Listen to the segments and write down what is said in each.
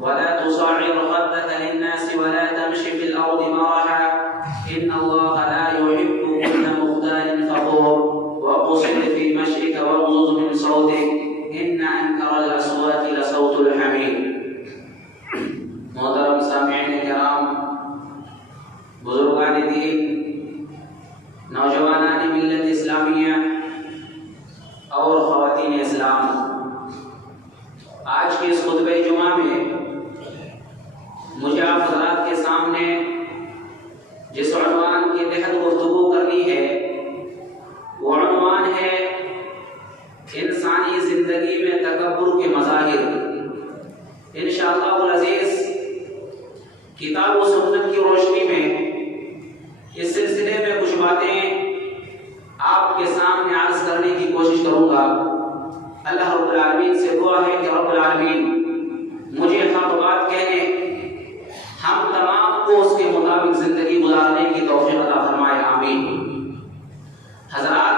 ولا تصعر خدك للناس ولا تمشي في الأرض مرحا إن الله لا يحب كل مختال فخور وقصد في مشيك واغضض من صوتك إن أنكر الأصوات لصوت الحمير. محترم سامعین کرام، بزرگان دین، نوجوانان ملت اسلامیہ اور خواتین اسلام، آج کے اس خطبہ جمعہ میں مجھے آپ حضرات کے سامنے جس عنوان کے تحت گفتگو کرنی ہے وہ عنوان ہے انسانی زندگی میں تکبر کے مظاہر. انشاءاللہ العزیز کتاب و سنت کی روشنی میں اس سلسلے میں کچھ باتیں آپ کے سامنے عرض کرنے کی کوشش کروں گا. اللہ رب العالمین سے دعا ہے کہ رب العالمین مجھے حق بات کہنے، ہم تمام کو اس کے مطابق زندگی گزارنے کی توفیق عطا فرمائے، آمین. حضرات،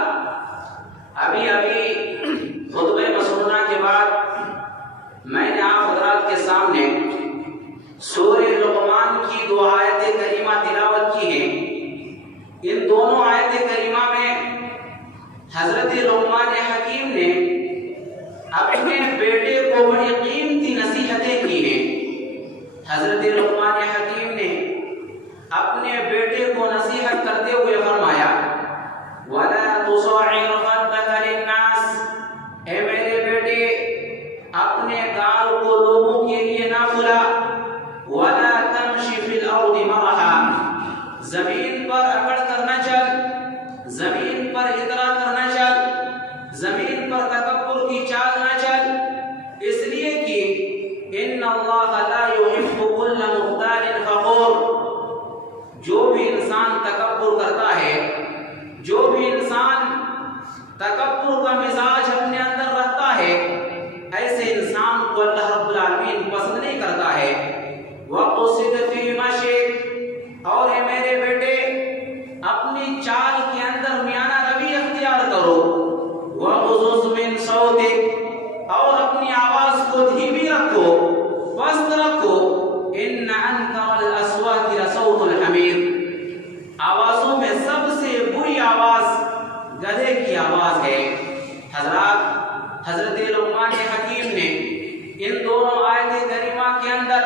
ابھی خطبہ مسنونہ کے بعد میں نے آپ حضرات کے سامنے سورہ لقمان کی 2 آیت کریمہ تلاوت کی ہیں. ان دونوں آیت کریمہ میں حضرت لقمان حکیم نے اپنے بیٹے کو بڑی قیمتی نصیحتیں کی ہیں. حضرت لقمان حکیم نے اپنے بیٹے کو نصیحت کرتے ہوئے فرمایا وَلَا تُصَعِّرْ خَدَّكَ لِلنَّاسِ، اے میرے بیٹے اپنے گال کو لوگوں کے لیے نہ پھلا. وَلَا تَمْشِ فِي الْأَرْضِ مَرَحًا، زمین پر اکڑ کر نہ چل، زمین پر اترا کر نہ چل، زمین پر تکبر کی چال نہ چل، اس لیے کہ ان اللہ لا يحب كل مختال فخور. جو بھی انسان تکبر کرتا ہے، جو بھی انسان تکبر کا مزاج اپنے اندر رکھتا ہے، ایسے انسان کو اللہ رب العالمین پسند نہیں کرتا ہے. وَقُصِدْ فِي مَشِيكَ، اور اے میرے بیٹے اپنی چال کے اندر میانہ روی اختیار کرو. وَغُضُضْ مِنْ صَوْتِكَ، اور اپنی آواز کو دھیمی رکھو، پست رکھو. إِنَّ أَنكَرَ الْأَصْوَاتِ لَصَوْتُ الْحَمِيرِ، آوازوں میں سب سے بری آواز گدھے کی آواز ہے. حضرات، حضرت لقمان حکیم نے ان دونوں آیت کریمہ کے اندر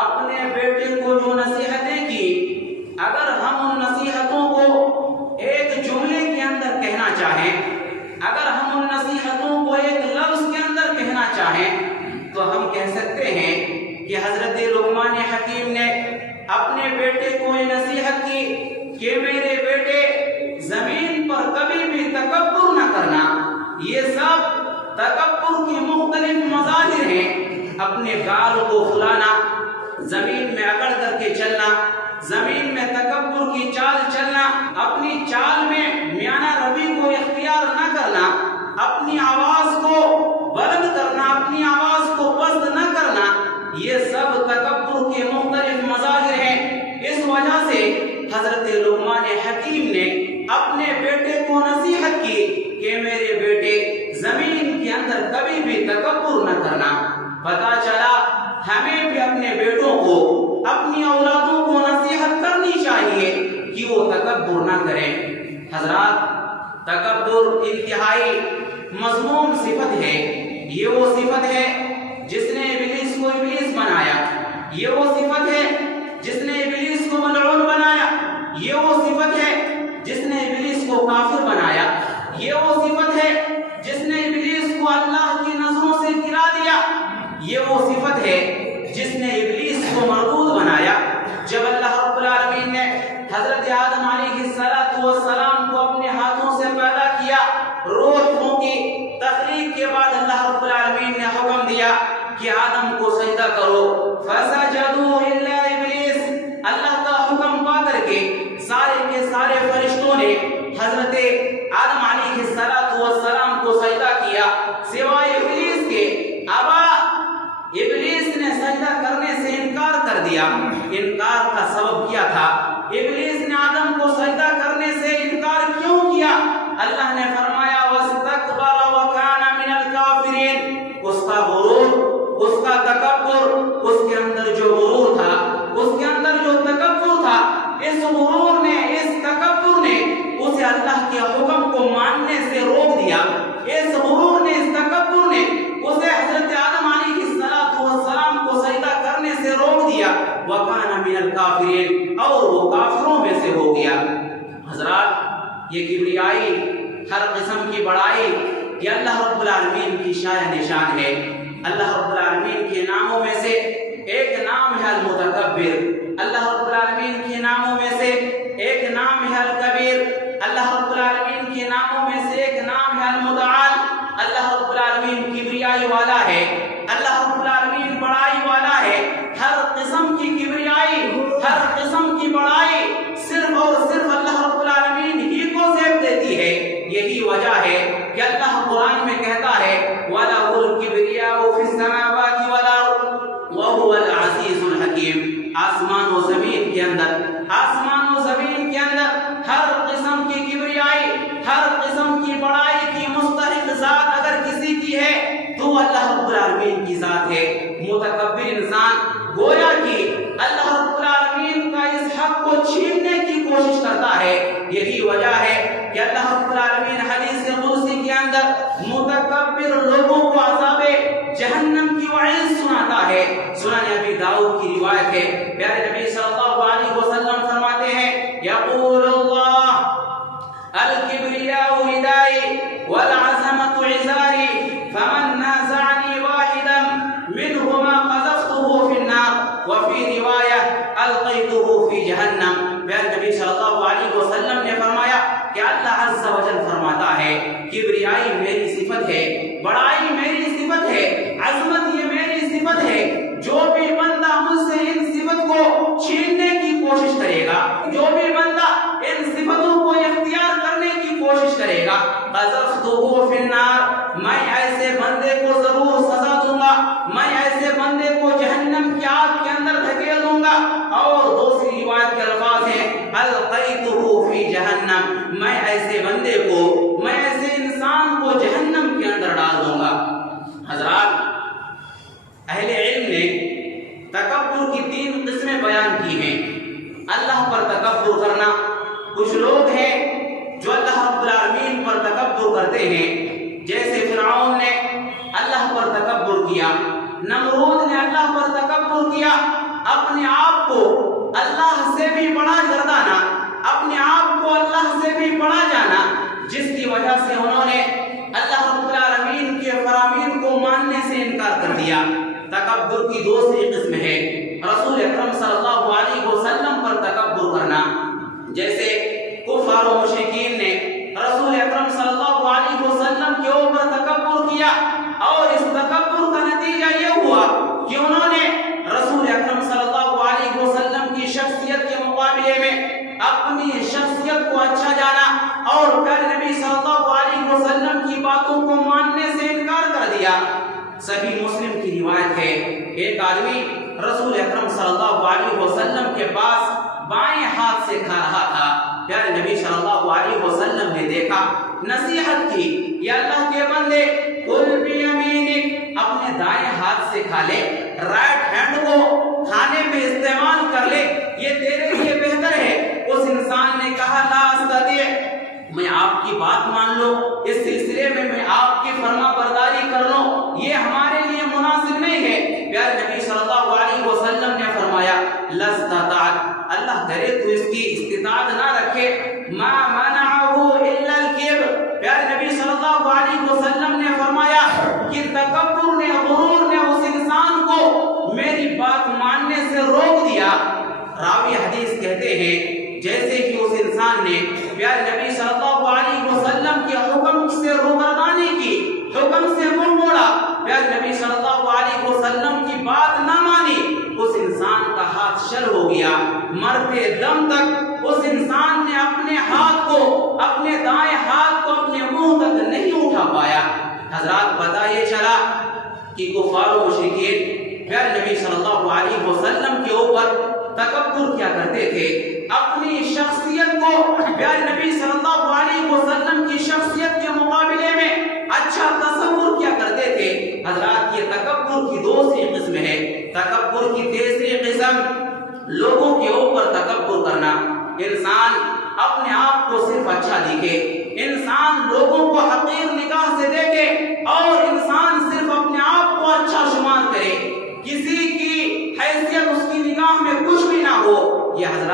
اپنے بیٹے کو جو نصیحتیں کی، اگر ہم ان نصیحتوں کو ایک جملے کے اندر کہنا چاہیں، اگر ہم ان نصیحتوں کو ایک لفظ کے اندر کہنا چاہیں تو ہم کہہ سکتے ہیں کہ حضرت لقمان حکیم نے اپنے بیٹے کو یہ نصیحت کی کہ میرے بیٹے زمین پر کبھی بھی تکبر نہ کرنا. یہ سب تکبر کی مختلف مظاہر ہیں. اپنے گال کو پھلانا، زمین میں اکڑ کر کے چلنا، زمین میں تکبر کی چال چلنا، اپنی چال میں میانہ روی کو اختیار نہ کرنا، اپنی آواز کو بلند کرنا، اپنی آواز کو پست نہ کرنا، یہ سب تکبر کے مختلف مظاہر ہیں. اس وجہ سے حضرت لقمان حکیم نے اپنے بیٹے کو نصیحت کی کہ میرے بیٹے زمین کے اندر کبھی بھی تکبر نہ کرنا. پتہ چلا ہمیں بھی اپنے بیٹوں کو، اپنی اولادوں کو نصیحت کرنی چاہیے کہ وہ تکبر نہ کریں. حضرات، تکبر انتہائی مذموم صفت ہے. یہ وہ صفت ہے جس نے ابلیس کو ابلیس بنایا، یہ وہ صفت ہے جس نے ابلیس کو ملعون بنایا، یہ وہ صفت ہے جس نے ابلیس کو کافر بنایا، یہ وہ صفت ہے جس نے ابلیس کو اللہ کی نظروں سے گرا دیا، یہ وہ صفت ہے جس نے ابلیس کو مردود بنایا. جب اللہ رب العالمین نے حضرت آدم علیہ السلام کو اپنے ہاتھوں سے پیدا کیا، روح پھونکی، تخلیق کے بعد اللہ رب العالمین نے حکم دیا کہ آدم کو سجدہ کرو. فسجدوا الا ابلیس، اللہ کا حکم پا کر کے سارے کے سارے فرشتوں نے حضرت آدم علیہ السلام کو سجدہ کیا سوائے ابلیس کے. ابلیس نے سجدہ کرنے سے انکار کر دیا. انکار کا سبب کیا تھا؟ ابلیس نے آدم کو سجدہ کرنے سے انکار کیوں کیا؟ اللہ نے فرمایا وَاسْتَكْبَرَ وَكَانَ مِنَ الْكَافِرِينَ، اس کا غرور، اس کا تکبر، الکافرین، اور وہ کافروں میں سے ہو گیا۔ حضرات، یہ کبریائی، ہر قسم کی بڑائی، یہ اللہ رب العالمین کی شان نشان ہے۔ اللہ رب العالمین کے ناموں میں سے ایک نام ہے المتکبر، اللہ رب العالمین کے ناموں میں سے ایک نام ہے الکبیر، اللہ رب العالمین کے ناموں میں سے ایک نام ہے المتعال۔ اللہ رب العالمین کبریائی والا ہے، اللہ رب العالمین بڑائی والا ہے۔ ہر قسم کی کبریائی، ہر قسم کی بڑائی صرف اور صرف اللہ رب العالمین ہی کو زیب دیتی ہے۔ یہی وجہ ہے کہ اللہ قرآن میں کہتا ہے وَلَهُ الْكِبْرِيَاءُ فِي السَّمَاوَاتِ وَالْأَرْضِ وَهُوَ الْعَزِيزُ الْحَكِيمُ۔ آسمان و زمین کے اندر، آسمان و زمین کے اندر ہر قسم کی کبریائی، ہر قسم کی بڑائی کی مستحق ذات اگر کسی کی ہے تو اللہ رب العالمین کی ذات ہے۔ متکبر انسان گویا کہ اللہ رب العالمین کا اس حق کو چھیننے کی کوشش کرتا ہے۔ یہی وجہ ہے کہ اللہ رب العالمین حدیث قدسی کے اندر متکبر لوگوں کو عذاب جہنم کی وعید سناتا ہے۔ سنن ابی داؤد کی روایت ہے، پیارے نبی صلی اللہ علیہ وسلم فرماتے ہیں یقول اللہ الکبریاء ردائی والعظمت عزاری فمن نازعنی واحدا منہما قذفته فی النار وفی روایہ القیته فی جہنم۔ پیارے نبی صلی اللہ علیہ وسلم نے فرمایا کہ اللہ عز و جل فرماتا ہے کبریائی میری صفت ہے، بڑائی میری صفت ہے، عظمت یہ میری صفت ہے۔ جو بھی بندہ مجھ سے ان صفت کو چھیننے کی کوشش کرے گا، جو بھی بندہ ان صفتوں کو اختیار کرنے کی کوشش کرے گا، قذفتہ فی النار، میں ایسے بندے کو ضرور سزا دوں گا، میں ایسے بندے کو جہنم کی آگ کے اندر دھکیل دوں گا۔ اور دوسری روایت کے الفاظ ہیں القیتہ فی جہنم، میں ایسے بندے کو، میں ایسے انسان کو جہنم کے اندر ڈال دوں گا۔ حضرات، اہل علم نے تکبر کی 3 قسمیں بیان کی ہیں۔ اللہ پر تکبر کرنا، کچھ لوگ ہیں جو اللہ رب العالمین پر تکبر کرتے ہیں، جیسے فرعون نے اللہ پر تکبر کیا، نمرود نے اللہ پر تکبر کیا، اپنے آپ کو اللہ سے بھی بڑا گردانا، اپنے آپ کو اللہ سے بھی بڑا جانا، جس کی وجہ سے انہوں نے اللہ رب العالمین کے فرامین کو ماننے سے انکار کر دیا۔ تکبر کی دوسری قسم ہے رسول اکرم صلی اللہ علیہ وسلم پر تکبر کرنا، جیسے کفار و مشرکین نے رسول اکرم صلی اللہ علیہ وسلم کے اوپر تکبر کیا، اور اس تکبر کا نتیجہ یہ ہوا کہ انہوں نے رسول اکرم صلی اللہ علیہ وسلم کی شخصیت کے مقابلے میں اپنی شخصیت کو اچھا جانا اور پیارے نبی صلی اللہ علیہ وسلم کی باتوں کو ماننے سے انکار کر دیا۔ صحیح مسلم کی روایت ہے، ایک آدمی رسول اکرم صلی اللہ علیہ وسلم کے پاس بائیں ہاتھ سے کھا رہا تھا۔ پیارے نبی صلی اللہ علیہ وسلم نے دیکھا، نصیحت کی، یا اللہ کے بندے کل بیمینک، اپنے دائیں ہاتھ سے کھا لے، رائٹ ہینڈ کو کھانے میں استعمال کر لے، یہ تیرے لیے بہتر ہے۔ اس انسان نے کہا لا استطیع، میں آپ کی بات مان لو، اس سلسلے میں آپ کی فرما برداری کر لوں، یہ ہمارے لیے مناسب نہیں ہے۔ پیارے نبی صلی اللہ علیہ وسلم نے فرمایا لستطاعت، اللہ کرے تو اس کی استطاعت نہ رکھے، ما منعه الا الکبر۔ پیارے نبی صلی اللہ علیہ وسلم نے فرمایا کہ تکبر نے، غرور نے اس انسان کو میری بات ماننے سے روک دیا۔ راوی حدیث کہتے ہیں جیسے کہ اس انسان نے پیارے نبی صلی اللہ علیہ وسلم کے حکم سے روگردانی کی، حکم سے منہ موڑا، پیارے نبی صلی اللہ علیہ وسلم کی بات نہ مانی، اس انسان کا ہاتھ شل ہو گیا۔ مرتے دم تک اس انسان نے اپنے ہاتھ کو، اپنے دائیں ہاتھ کو اپنے منہ تک نہیں اٹھا پایا۔ حضرات، پتہ یہ چلا کہ کفار و مشرکین پیارے نبی صلی اللہ علیہ وسلم کے اوپر تکبر کیا کرتے تھے، اپنی شخصیت کو پیارے نبی صلی اللہ علیہ وسلم کی شخصیت کے مقابلے میں اچھا تصور کیا کرتے تھے۔ حضرات، یہ تکبر کی دوسری قسم ہے۔ تکبر کی تیسری قسم لوگوں کے اوپر تکبر کرنا، انسان اپنے آپ کو صرف اچھا دیکھے، انسان لوگوں کو حقیر نگاہ سے دیکھے اور انسان صرف اپنے آپ کو اچھا شمار کرے، کسی کی حیثیت اس کی نگاہ میں کچھ بھی نہ ہو،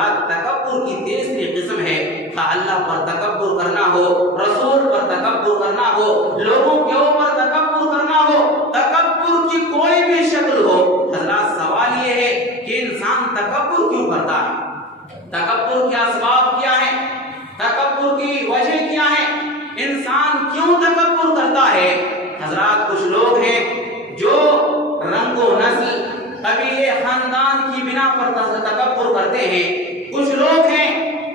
حضرات تکبر کی تیسری قسم ہے، اللہ پر تکبر کرنا ہو، رسول پر تکبر کرنا ہو، لوگوں کے اوپر تکبر کرنا ہو، تکبر کی کوئی بھی شکل ہو۔ حضرات سوال یہ ہے کہ انسان تکبر کیوں کرتا ہے؟ تکبر کے اسباب کیا ہیں؟ تکبر کی وجہ کیا ہے؟ انسان کیوں تکبر کرتا ہے؟ حضرات کچھ لوگ ہیں جو رنگ و نسل، قبیلے، خاندان کی بنا پر تکبر کرتے ہیں، کچھ لوگ ہیں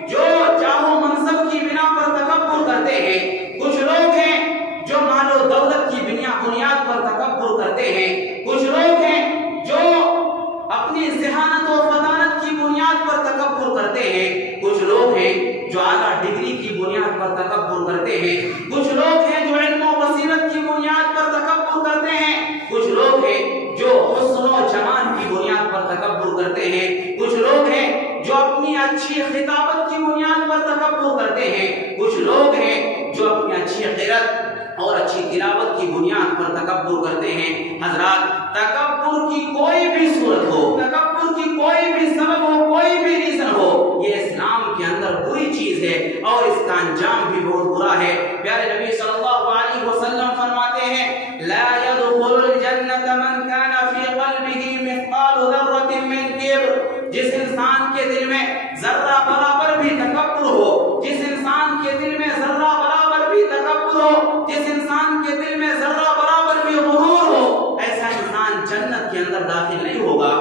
جو جاہ و منصب کی بنا پر تکبر کرتے ہیں، کچھ لوگ ہیں جو مال و دولت کی بنیاد پر تکبر کرتے ہیں، کچھ لوگ ہیں جو اپنی ذہانت و فطانت کی بنیاد پر تکبر کرتے ہیں، کچھ لوگ ہیں جو اعلیٰ ڈگری کی بنیاد پر تکبر کرتے ہیں، کچھ لوگ ہیں جو علم و بصیرت کی بنیاد پر تکبر کرتے ہیں، کچھ لوگ ہیں جو حسن و جمال کی بنیاد پر تکبر کرتے ہیں، کچھ لوگ ہیں جو اپنی اچھی خطابت کی بنیاد پر تکبر کرتے ہیں، کچھ لوگ ہیں جو اپنی اچھی قرأت اور اچھی تلاوت کی بنیاد پر تکبر کرتے ہیں۔ حضرات تکبر کی کوئی بھی صورت ہو، تکبر کی کوئی بھی سبب ہو، کوئی بھی ریزن ہو، یہ اسلام کے اندر بری چیز ہے اور اس کا انجام بھی بہت برا ہے۔ پیارے نبی صلی اللہ علیہ وسلم فرماتے ہیں لا يدخل الجنة من كان في قلبه مثقال ذرة من كبر، جس انسان کے دل میں ذرہ برابر بھی تکبر ہو، جس انسان کے دل میں ذرہ برابر بھی تکبر ہو، جس انسان کے دل میں ذرہ برابر بھی غرور ہو، ایسا انسان جنت کے اندر داخل نہیں ہوگا۔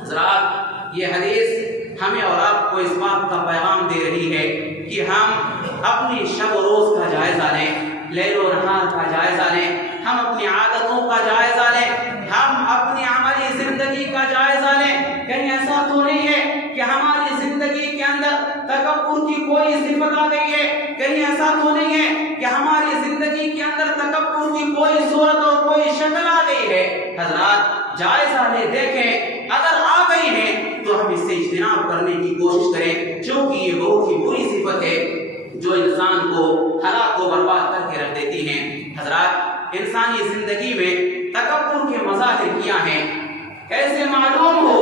حضرات یہ حدیث ہمیں اور آپ کو اس بات کا پیغام دے رہی ہے کہ ہم اپنی شب و روز کا جائزہ لیں، لیل و نہار کا جائزہ لیں، ہم اپنی عادتوں کا جائزہ لیں، ہم اپنی عملی زندگی کا جائزہ لیں۔ کہیں ایسا تو نہیں ہے کہ ہماری زندگی کے اندر تکبر کی کوئی صفت آ گئی ہے، کہیں ایسا تو نہیں ہے کہ ہماری زندگی کے اندر تکبر کی کوئی صورت اور کوئی شکل آ گئی ہے۔ حضرات جائزہ لے دیکھیں، اگر آ گئی ہے تو ہم اس سے اجتناب کرنے کی کوشش کریں، کیونکہ یہ بہت ہی بری صفت ہے جو انسان کو ہلاک و برباد کر کے رکھ دیتی ہیں۔ حضرات انسانی زندگی میں تکبر کے مظاہر کیا ہیں؟ کیسے معلوم ہو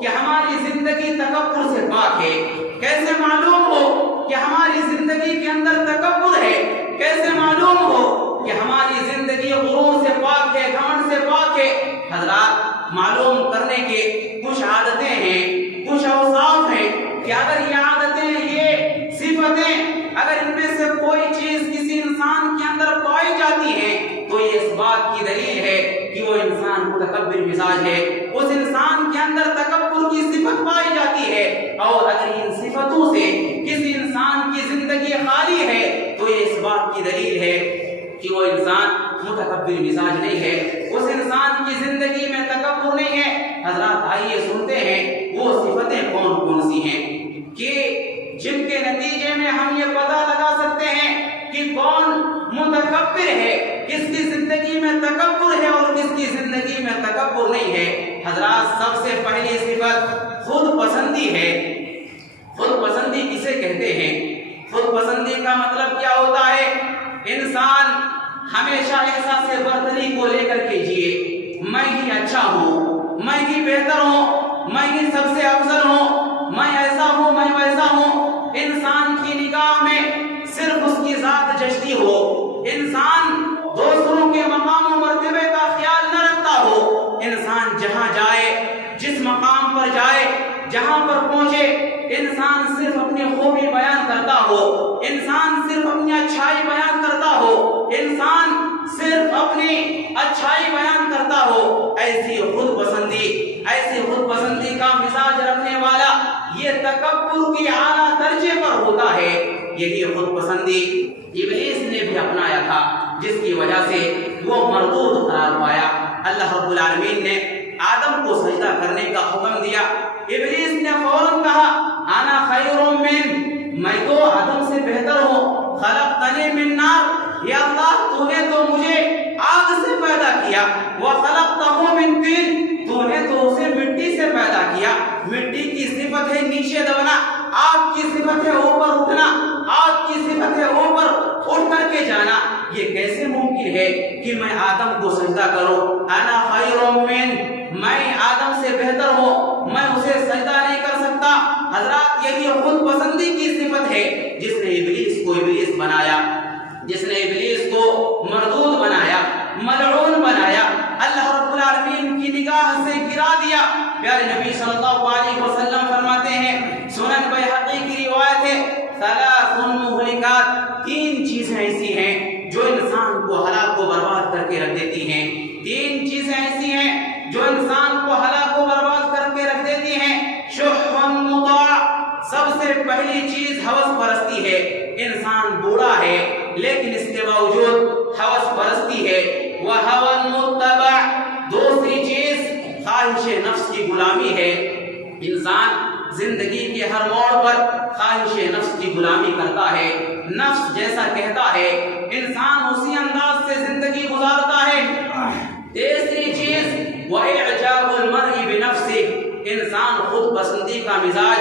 کہ ہماری زندگی تکبر سے پاک ہے؟ کیسے معلوم ہو کہ ہماری زندگی کے اندر تکبر ہے؟ کیسے معلوم ہو کہ ہماری زندگی غرور سے پاک ہے، گھمنڈ سے پاک ہے؟ حضرات معلوم کرنے کے کچھ عادتیں ہیں، کچھ اوصاف ہیں کہ اگر یہ عادتیں، یہ صفتیں، اگر ان میں سے کوئی چیز کسی انسان کے اندر پائی جاتی ہے تو یہ اس بات کی دلیل ہے کہ وہ انسان متکبر مزاج ہے، اس انسان کے اندر تکبر کی صفت پائی جاتی ہے، اور اگر ان صفتوں سے کسی انسان کی زندگی خالی ہے تو یہ اس بات کی دلیل ہے کہ وہ انسان متکبر مزاج نہیں ہے، اس انسان کی زندگی میں تکبر نہیں ہے۔ حضرات آئیے سنتے ہیں وہ صفتیں کون کون سی ہیں کہ جن کے نتیجے میں ہم یہ پتہ لگا سکتے ہیں کہ کون متکبر ہے، کس کی زندگی میں تکبر ہے اور کس کی زندگی میں تکبر نہیں ہے۔ حضرات سب سے پہلی صفت خود پسندی ہے۔ خود پسندی کسے کہتے ہیں؟ خود پسندی کا مطلب کیا ہوتا ہے؟ انسان ہمیشہ احساس برتری کو لے کر کے جیے، میں ہی اچھا ہوں، میں ہی بہتر ہوں، میں ہی سب سے افضل ہوں، میں ایسا ہوں، میں ویسا ہوں۔ انسان کی نگاہ میں صرف اس کی ذات جچتی ہو، انسان دوسروں کے مقام و مرتبے کا خیال نہ رکھتا ہو، انسان جہاں جائے، جس مقام پر جائے، جہاں پر پہنچے، انسان صرف اپنی خوبی بیان کرتا ہو، انسان صرف اپنی اچھائی بیان کرتا ہو، انسان صرف اپنی اچھائی بیان کرتا ہو۔ ایسی خود پسندی کا مزاج رکھنے والا یہ تکبر کی اعلیٰ درجے پر ہوتا ہے۔ یہی خود پسندی ابلیس نے بھی اپنایا تھا، جس کی وجہ سے وہ مردود قرار پایا۔ اللہ رب العالمین نے آدم کو سجدہ کرنے کا حکم دیا، ابلیس نے فوراً کہا انا خیر من، میں تو آدم سے بہتر ہوں، خلقتنی من نار، یا اللہ تو نے تو مجھے آگ سے پیدا کیا، وخلقتہ من طین، تو نے تو اسے مٹی سے پیدا کیا۔ مٹی کی صفت ہے نیچے دبنا، آگ کی صفت ہے اوپر اٹھنا، آگ کی صفت ہے اوپر اٹھ کر کے جانا۔ یہ کیسے ممکن ہے کہ میں آدم کو سجدہ کروں؟ انا خیر من، میں آدم سے بہتر ہوں، میں اسے سجدہ نہیں کر سکتا۔ حضرات یہی خود پسندی کی صفت ہے جس نے ابلیس کو ابلیس بنایا، جس نے ابلیس کو مردود بنایا، ملعون بنایا، اللہ رب العالمین کی نگاہ سے گرا دیا۔ پیارے نبی صلی اللہ علیہ وسلم فرماتے ہیں، سنن بیہقی کی روایت ہے، ثلاث مہلکات، تین چیزیں ایسی ہیں جو انسان کو ہلاک و برباد کر کے رکھ دیتی ہیں، تین چیزیں ایسی ہیں جو انسان کو ہلاک و برباد کر کے رکھ دیتی ہیں۔ شح مطاع، سب سے پہلی چیز ہوس پرستی ہے، انسان بوڑھا ہے لیکن اس کے باوجود ہوس پرستی ہے۔ وہوى متبع، دوسری چیز خواہش نفس کی غلامی ہے، انسان زندگی کے ہر موڑ پر خواہش نفس کی غلامی کرتا ہے، نفس جیسا کہتا ہے انسان اسی انداز سے زندگی گزارتا ہے۔ تیسری چیز وَإِعْجَابُ الْمَرْءِ بِنَفْسِهِ، انسان خود پسندی کا مزاج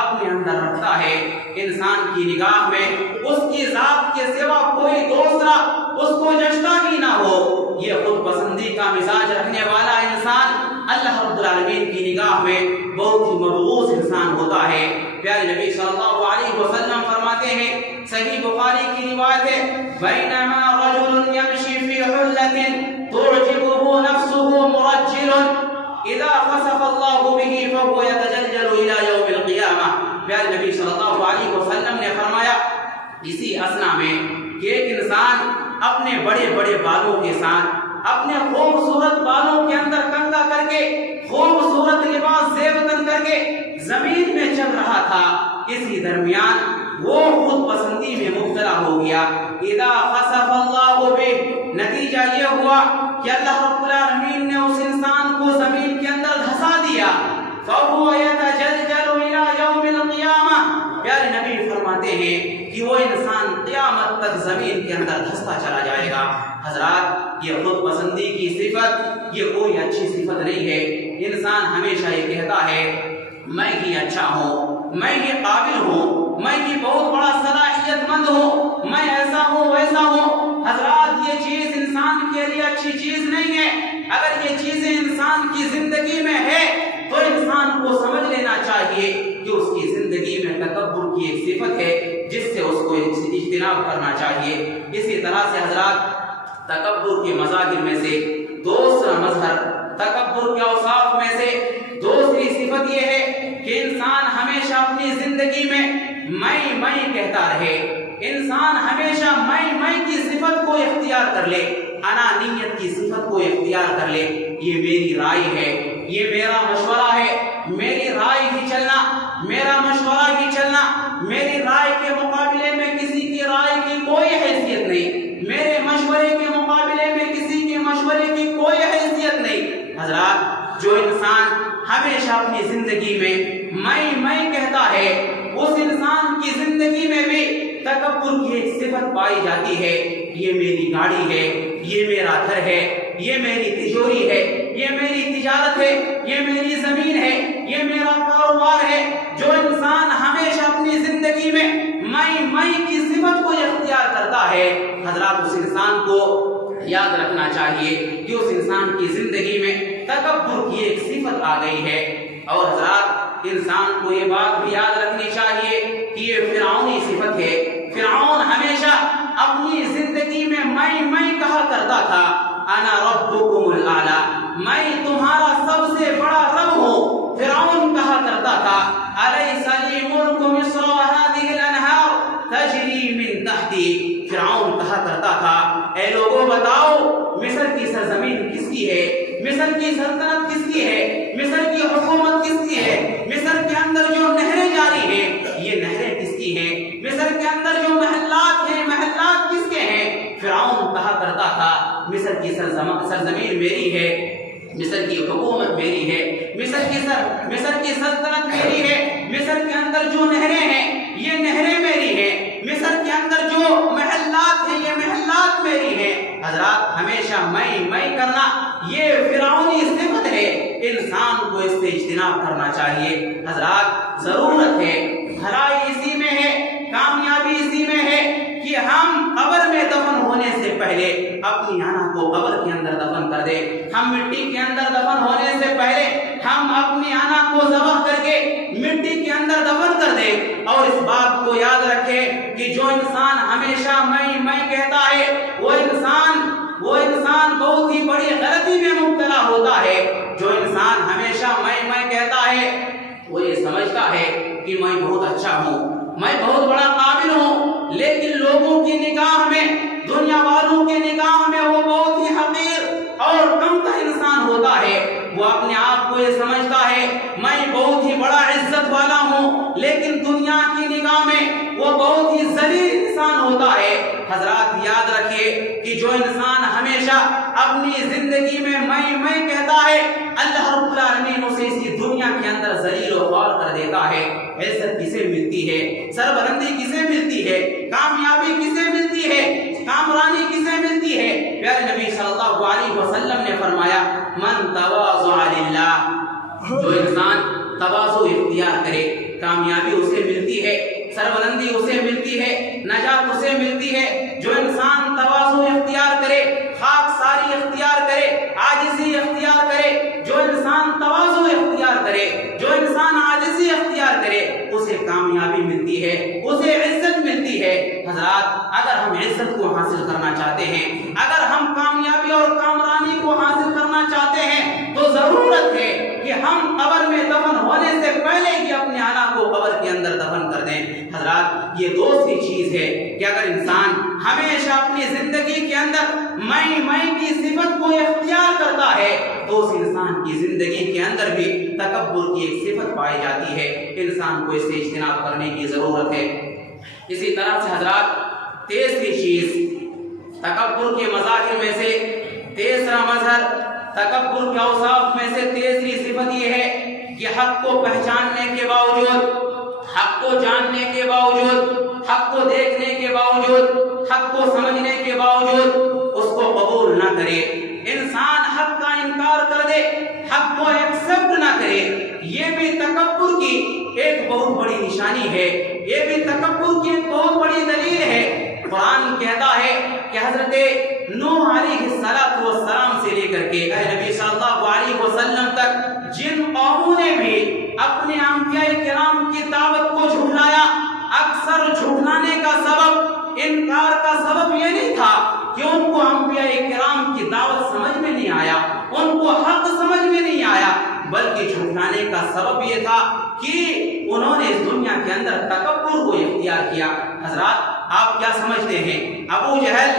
اپنے اندر رکھتا ہے، انسان کی نگاہ میں اس کی ذات کے سوا کوئی دوسرا اس کو جچتا ہی نہ ہو۔ یہ خود پسندی کا مزاج رکھنے والا انسان اللہ رب العالمین کی نگاہ میں بہت ہی مرغوب انسان ہوتا ہے۔ پیارے نبی صلی اللہ علیہ وسلم فرماتے ہیں، صحیح بخاری کی روایت ہے، بینما رجل یمشی فی حلۃ تعجبه نفسه مرجل اذا خسف اللہ به فهو يتجلجل الى یوم القیامہ۔ پیارے نبی صلی اللہ علیہ وسلم نے فرمایا، اسی اثنا میں کہ ایک انسان اپنے بڑے بڑے بالوں کے ساتھ، اپنے خوبصورت بالوں کے اندر کنگا کر کے، خوبصورت لباس زیب تن کر کے زمین میں چل رہا تھا، اسی درمیان وہ خود پسندی میں مبتلا ہو گیا۔ اذا خسف اللہ بہ، نتیجہ یہ ہوا کہ اللہ رب العالمین نے اس انسان کو زمین کے اندر دھسا دیا۔ فهو يتجلجل الى يوم القیامہ، پیارے نبی فرماتے ہیں کہ وہ انسان قیامت تک زمین کے اندر دھستا چلا جائے گا۔ حضرات یہ خود پسندی کی صفت یہ کوئی اچھی صفت نہیں ہے۔ انسان ہمیشہ یہ کہتا ہے میں ہی اچھا ہوں، میں ہی قابل ہوں، میں ہی بہت بڑا صلاحیت مند ہوں، میں ایسا ہوں ویسا ہوں۔ حضرات یہ چیز انسان کے لیے اچھی چیز نہیں ہے۔ اگر یہ چیزیں انسان کی زندگی میں ہے تو انسان کو سمجھ لینا چاہیے کہ اس کی زندگی میں تکبر کی ایک صفت ہے جس سے اس کو اجتناب کرنا چاہیے۔ اسی طرح سے حضرات تکبر کے مظاہر میں سے دوسرا مظہر، تکبر کے اوصاف میں سے دوسری صفت یہ ہے کہ انسان ہمیشہ اپنی زندگی میں میں کہتا رہے، انسان ہمیشہ میں کی صفت کو اختیار کر لے، انانیت کی صفت کو اختیار کر لے۔ یہ میری رائے ہے، یہ میرا مشورہ ہے، میری رائے ہی چلنا، میرا مشورہ ہی چلنا، میری رائے کے مقابلے میں کسی کی رائے کی کوئی حیثیت نہیں، میرے مشورے کے مقابلے میں کسی کے مشورے کی کوئی حیثیت نہیں۔ حضرات جو انسان ہمیشہ اپنی زندگی میں کہتا ہے اس انسان کی زندگی میں بھی تکبر کی ایک صفت پائی جاتی ہے۔ یہ میری گاڑی ہے، یہ میرا گھر ہے، یہ میری تجوری ہے، یہ میری تجارت ہے، یہ میری زمین ہے، یہ میرا کاروبار ہے۔ جو انسان ہمیشہ اپنی زندگی میں کی صفت کو اختیار کرتا ہے، حضرات اس انسان کو یاد رکھنا چاہیے کہ اس انسان کی زندگی میں تکبر کی ایک صفت آ گئی ہے۔ اور حضرات انسان کو یہ بات بھی یاد رکھنی چاہیے کہ یہ فرعونی صفت ہے۔ فرعون ہمیشہ اپنی زندگی میں کہا کرتا تھا، انا ربکم الاعلی، میں تمہارا سب سے بڑا رب ہوں۔ فرعون کہا کرتا تھا، الیس لی ملک مصر وهذه الانہار تجری من تحتی۔ فرعون کہا کرتا تھا، اے لوگوں بتاؤ مصر کی سرزمین کس کی ہے، مصر کی سلطنت کس کی ہے، مصر کی حکومت کس کی ہے، مصر کے اندر جو نہریں جاری ہیں یہ نہریں کس کی ہیں، مصر کے اندر جو محلات ہیں محلات کس کے ہیں۔ فرعون کہا کرتا تھا مصر کی سرزمین میری ہے، مصر کی حکومت میری ہے، مصر کی سلطنت میری ہے، مصر کے اندر جو نہریں ہیں یہ نہریں میری ہیں، مصر کے اندر جو محلات ہیں یہ محلات میری ہیں۔ حضرات ہمیشہ میں کرنا یہ فرعونی صفت ہے، انسان کو اس سے اجتناب کرنا چاہیے۔ حضرات ضرورت ہے، بھلائی اسی میں ہے، کامیابی اسی میں ہے کہ ہم قبر میں دفن ہونے سے پہلے اپنی آنا کو قبر کے اندر دفن کر دیں، ہم مٹی کے اندر دفن ہونے سے پہلے ہم اپنی آنا کو ذبح کر کے مٹی کے اندر دفن ہے وہ یہ سمجھتا ہے کہ میں بہت اچھا ہوں، میں بہت بڑا قابل ہوں، لیکن لوگوں کی نگاہ میں، دنیا والوں کی نگاہ میں وہ بہت ہی حقیر اور کمتر انسان ہوتا ہے۔ وہ اپنے آپ کو یہ سمجھتا ہے میں بہت ہی بڑا عزت والا ہوں، لیکن دنیا کی نگاہ میں وہ بہت ہی ذلیل انسان ہوتا ہے۔ حضرات یاد رکھیے کہ جو انسان ہمیشہ اپنی زندگی میں کہتا ہے، اللہ رب العالمین اسے اسی دنیا کے اندر ذلیل و خوار کر دیتا ہے۔ عزت کسے ملتی ہے؟ سربلندی کسے ملتی ہے؟ کامیابی کسے ملتی ہے؟ کامرانی کسے ملتی ہے؟ پیارے نبی صلی اللہ علیہ وسلم نے فرمایا من تواضع للہ، جو انسان تواضع اختیار کرے کامیابی اسے ملتی ہے، سربلندی اسے ملتی ہے، نجات اسے ملتی ہے۔ جو انسان تواضع اختیار کرے، خاکساری اختیار کرے، عاجزی اختیار کرے، جو انسان تواضع اختیار کرے، جو انسان عاجزی اختیار کرے، اسے کامیابی ملتی ہے، اسے عزت ملتی ہے۔ حضرات اگر ہم عزت کو حاصل کرنا چاہتے ہیں، اگر ہم کامیابی اور کامرانی کو حاصل کرنا چاہتے ہیں، تو ضرورت ہے کہ ہم قبر میں دفن ہونے سے پہلے ہی اپنے انا کو قبر کے اندر دفن کر دیں۔ حضرات یہ دوسری چیز ہے کہ اگر انسان ہمیشہ اپنی زندگی کے اندر میں کی صفت کو اختیار کرتا ہے تو اس انسان کی زندگی کے اندر بھی تکبر کی ایک صفت پائی جاتی ہے۔ انسان کو اس سے اجتناب کرنے کی ضرورت ہے۔ اسی طرح سے حضرات تیسری چیز تکبر کے مظاہر میں سے تیسرا مظہر، تکبر کے اوصاف میں سے تیسری صفت یہ ہے کہ حق کو پہچاننے کے باوجود، حق کو جاننے کے باوجود، حق کو دیکھنے کے باوجود، حق کو سمجھنے کے باوجود اس کو قبول نہ کرے۔ انسان حق کا انکار کر دے، حق کو ایکسپٹ نہ کرے، یہ بھی تکبر کی ایک بہت بڑی نشانی ہے، یہ بھی تکبر کی ایک بہت بڑی دلیل ہے۔ قرآن کہتا ہے کہ حضرت نوح علیہ السلام سے لے کر کے نبی صلی اللہ علیہ وسلم تک جن قوموں نے بھی اپنے انبیاء کرام کی دعوت کو جھٹلایا، اکثر جھٹلانے کا سبب، انکار کا سبب یہ نہیں تھا کہ ان کو انبیاء کرام کی دعوت سمجھ میں نہیں آیا، ان کو حق سمجھ میں نہیں آیا، بلکہ جھٹلانے کا سبب یہ تھا کہ انہوں نے اس دنیا کے اندر تکبر کو اختیار کیا۔ حضرات آپ کیا سمجھتے ہیں؟ ابو جہل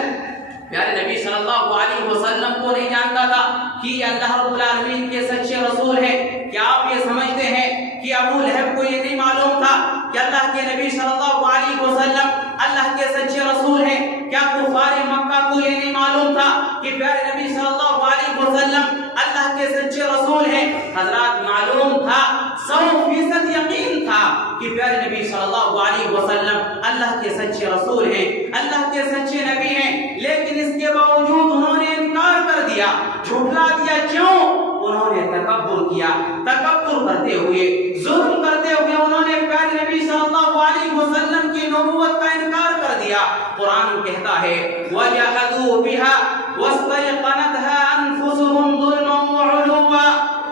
پیارے نبی صلی اللہ علیہ وسلم کو نہیں جانتا تھا کہ اللہ رب العالمین کے سچے رسول ہیں؟ کیا آپ یہ سمجھتے ہیں کہ ابو لہب کو یہ نہیں معلوم تھا کہ اللہ کے نبی صلی اللہ علیہ وسلم اللہ کے سچے رسول ہیں؟ کیا کفار مکہ کو یہ نہیں معلوم تھا کہ پیارے نبی صلی اللہ علیہ وسلم اللہ کے سچے رسول ہیں؟ حضرات معلوم تھا، 100% یقین تھا کہ پیارے نبی صلی اللہ علیہ وسلم اللہ کے سچے رسول ہیں، اللہ کے سچے نبی ہیں، لیکن اس کے باوجود انہوں نے انکار کر دیا، جھٹلا دیا۔ کیوں؟ انہوں نے تکبر کیا، تکبر کرتے ہوئے، ظلم کرتے ہوئے انہوں نے پیارے نبی صلی اللہ علیہ وسلم کی نبوت کا انکار کر دیا۔ قرآن کہتا ہے وَجَحَدُوا بِهَا وَاسْتَيْقَنَتْهَا أَنفُسُهُمْ ظُلْمًا وَعُلُوًّا،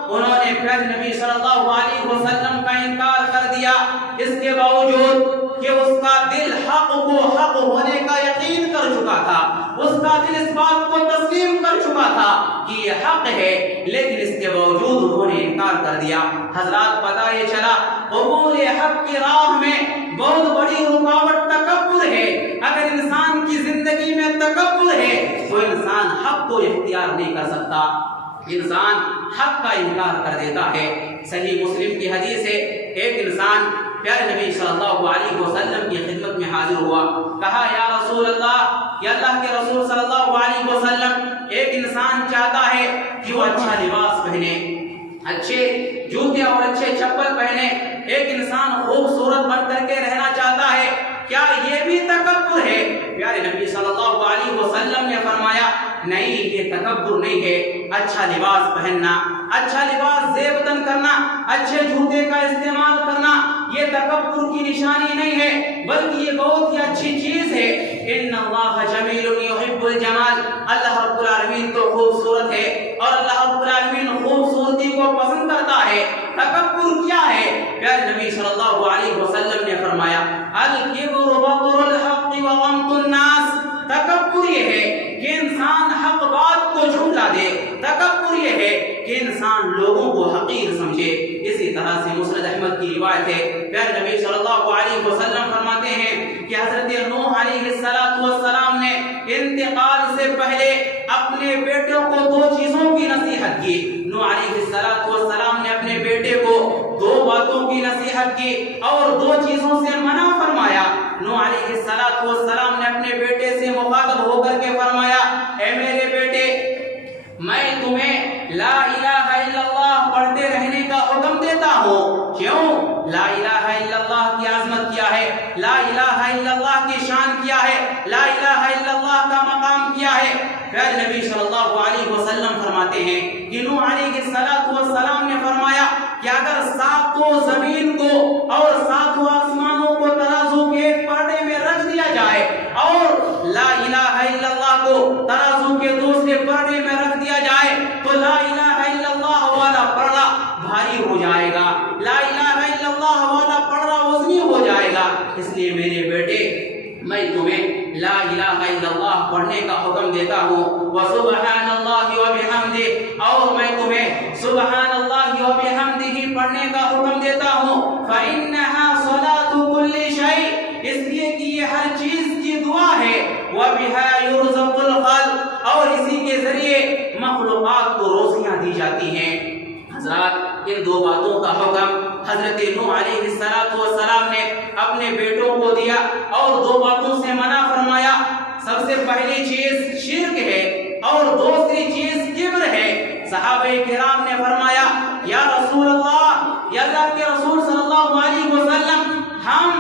انہوں نے پیارے نبی صلی اللہ علیہ وسلم کا انکار کر دیا، اس کے باوجود کہ اس کا دل حق کو حق ہونے کا یقین کر چکا تھا، اس کا دل اس بات کو تسلیم کر چکا تھا کہ یہ حق ہے، لیکن اس کے باوجود انہوں نے انکار کر دیا۔ حضرات پتہ یہ چلا قبول حق کی راہ میں بہت بڑی رکاوٹ تکبر ہے۔ اگر انسان کی زندگی میں تکبر ہے تو انسان حق کو اختیار نہیں کر سکتا، انسان حق کا انکار کر دیتا ہے۔ صحیح مسلم کی حدیث ہے، ایک انسان پیارے نبی صلی اللہ علیہ وسلم کی خدمت میں حاضر ہوا، کہا یا رسول اللہ، یا اللہ کے رسول صلی اللہ علیہ وسلم، ایک انسان چاہتا ہے کہ وہ اچھا لباس پہنے، اچھے جوتے اور اچھے چپل پہنے، ایک انسان خوبصورت بن کر کے رہنا چاہتا ہے، کیا یہ بھی تکبر ہے؟ پیارے نبی صلی اللہ علیہ وسلم نے فرمایا نہیں، یہ تکبر نہیں ہے۔ اچھا لباس پہننا، اچھا لباس زیب تن کرنا، اچھے جوتے کا استعمال کرنا یہ تکبر کی نشانی نہیں ہے، بلکہ یہ بہت ہی اچھی چیز ہے۔ ان اللہ جمیل یحب الجمال، اللہ رب العالمین تو خوبصورت ہے اور اللہ رب العالمین خوبصورتی کو پسند کرتا ہے۔ تکبر کیا ہے؟ پیارے نبی صلی اللہ علیہ وسلم نے فرمایا الکبر بطر الحق وغمط الناس، تکبر یہ ہے کہ انسان حق بات کو جھٹلا دے، تکبر یہ ہے کہ انسان لوگوں کو حقیر سمجھے۔ اسی طرح سے مسند احمد کی روایت ہے، پیارے نبی صلی اللہ علیہ وسلم فرماتے ہیں کہ حضرت نوح علیہ السلام نے انتقال سے پہلے اپنے بیٹوں کو دو چیزوں کی نصیحت کی۔ نوح علیہ السلام نے اپنے بیٹے کو دو باتوں کی نصیحت کی اور دو چیزوں سے منع فرمایا۔ نوح علیہ السلام نے اپنے بیٹے سے مخاطب ہو کر کے فرمایا، اے میرے بیٹے، میں تمہیں لا الہ الا اللہ پڑھتے رہنے کا حکم دیتا ہوں۔ کیوں؟ لا الہ الا اللہ کی عظمت کیا ہے، لا الہ الا اللہ کی شان کیا ہے، لا الہ الا اللہ کا مقام کیا ہے۔ پیارے نبی صلی اللہ علیہ وسلم فرماتے ہیں کہ نوح علیہ السلام نے فرمایا کہ اگر ساتوں زمین کو اور ساتوں آسمانوں کو ترازو کے ایک پردے میں رکھ دیا جائے اور لا الہ الا اللہ کو ترازو کے دوسرے پردے میں رکھ دیا جائے تو لا الہ الا اللہ والا پردہ بھاری ہو جائے گا، لا الہ الا اللہ والا پردہ وزنی ہو جائے گا۔ اس لیے میرے بیٹے، میں تمہیں لا الہ الا اللہ پڑھنے کا حکم دیتا ہوں، وسبحان اللہ وبحمدہ، اور میں تمہیں سبحان اللہ وبحمدہ پڑھنے کا حکم دیتا ہوں، فإنها صلاة كل شيء، اس لیے کہ یہ ہر چیز کی دعا ہے، وبها يرزق الخلق، اور اسی کے ذریعے مخلوقات کو روزیاں دی جاتی ہیں۔ حضرات، ان دو باتوں کا حکم حضرت نوح علیہ السلام نے اپنے بیٹوں کو دیا اور دو باتوں سے منع فرمایا۔ سب سے پہلی چیز شرک ہے اور دوسری چیز کبر ہے۔ صحابہ کرام نے فرمایا، یا رسول اللہ، یا اللہ کے رسول صلی اللہ علیہ وسلم، ہم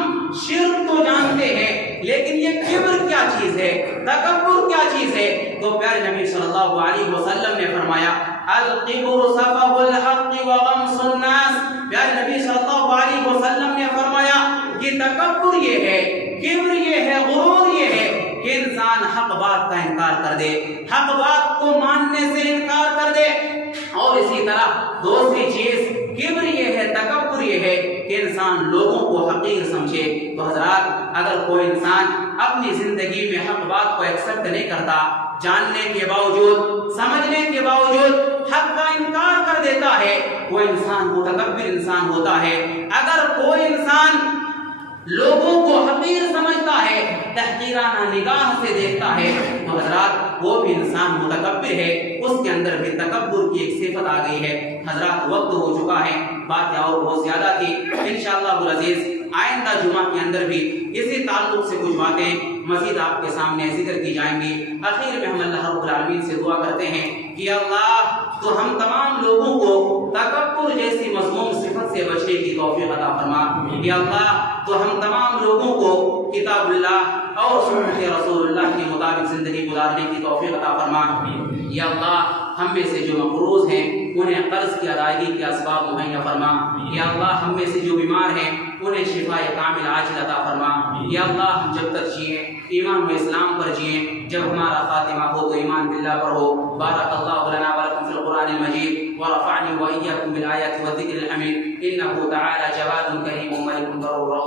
شرک تو جانتے ہیں لیکن یہ کبر کیا چیز ہے، تکبر کیا چیز ہے؟ تو پیارے نبی صلی اللہ علیہ وسلم نے فرمایا، الکبر سفہ الحق وغمس الناس۔ پیارے نبی صلی اللہ علیہ وسلم نے فرمایا کہ تکبر یہ ہے، کبر یہ ہے، غرور یہ ہے کہ انسان حق بات کا انکار کر دے، حق بات کو ماننے سے انکار کر دے۔ اور اسی طرح دوسری چیز کبر یہ ہے، تکبر یہ ہے کہ انسان لوگوں کو حقیر سمجھے۔ تو حضرات، اگر کوئی انسان اپنی زندگی میں حق بات کو ایکسپٹ نہیں کرتا، جاننے کے باوجود، سمجھنے کے باوجود حق کا انکار کر دیتا ہے، وہ انسان متکبر انسان ہوتا ہے۔ اگر کوئی انسان لوگوں کو حقیر سمجھتا ہے، تحقیرانہ نگاہ سے دیکھتا ہے، تو حضرات وہ بھی انسان متکبر ہے، اس کے اندر بھی تکبر کی ایک صفت آ گئی ہے۔ حضرات، وقت ہو چکا ہے، باتیں اور بہت زیادہ تھی، انشاءاللہ العزیز آئندہ جمعہ کے اندر بھی اسی تعلق سے کچھ باتیں مزید آپ کے سامنے ذکر کی جائیں گی۔ آخر میں ہم اللہ رب العالمین سے دعا کرتے ہیں کہ اللہ تو ہم تمام لوگوں کو تکبر جیسی مذموم صفت سے بچنے کی توفیق عطا فرما۔ یا اللہ تو ہم تمام لوگوں کو کتاب اللہ اور سنت رسول اللہ کے مطابق زندگی گزارنے کی توفیق عطا فرما۔ یا اللہ ہم میں سے جو مقروض ہیں انہیں قرض کی ادائیگی کے اسباب مہیا فرما۔ یا اللہ ہم میں سے جو بیمار ہیں انہیں شفا کامل عاجل عطا فرما۔ یا اللہ ہم جب تک جئیں ایمان و اسلام پر جئیں، جب ہمارا خاتمہ ہو تو ایمان باللہ پر ہو۔ بارک اللہ لنا ولکم فی القرآن المجید ورفعنی وإیاکم بالآیات والذکر الحمید، انہ تعالی جواد کریم ملک ضرور۔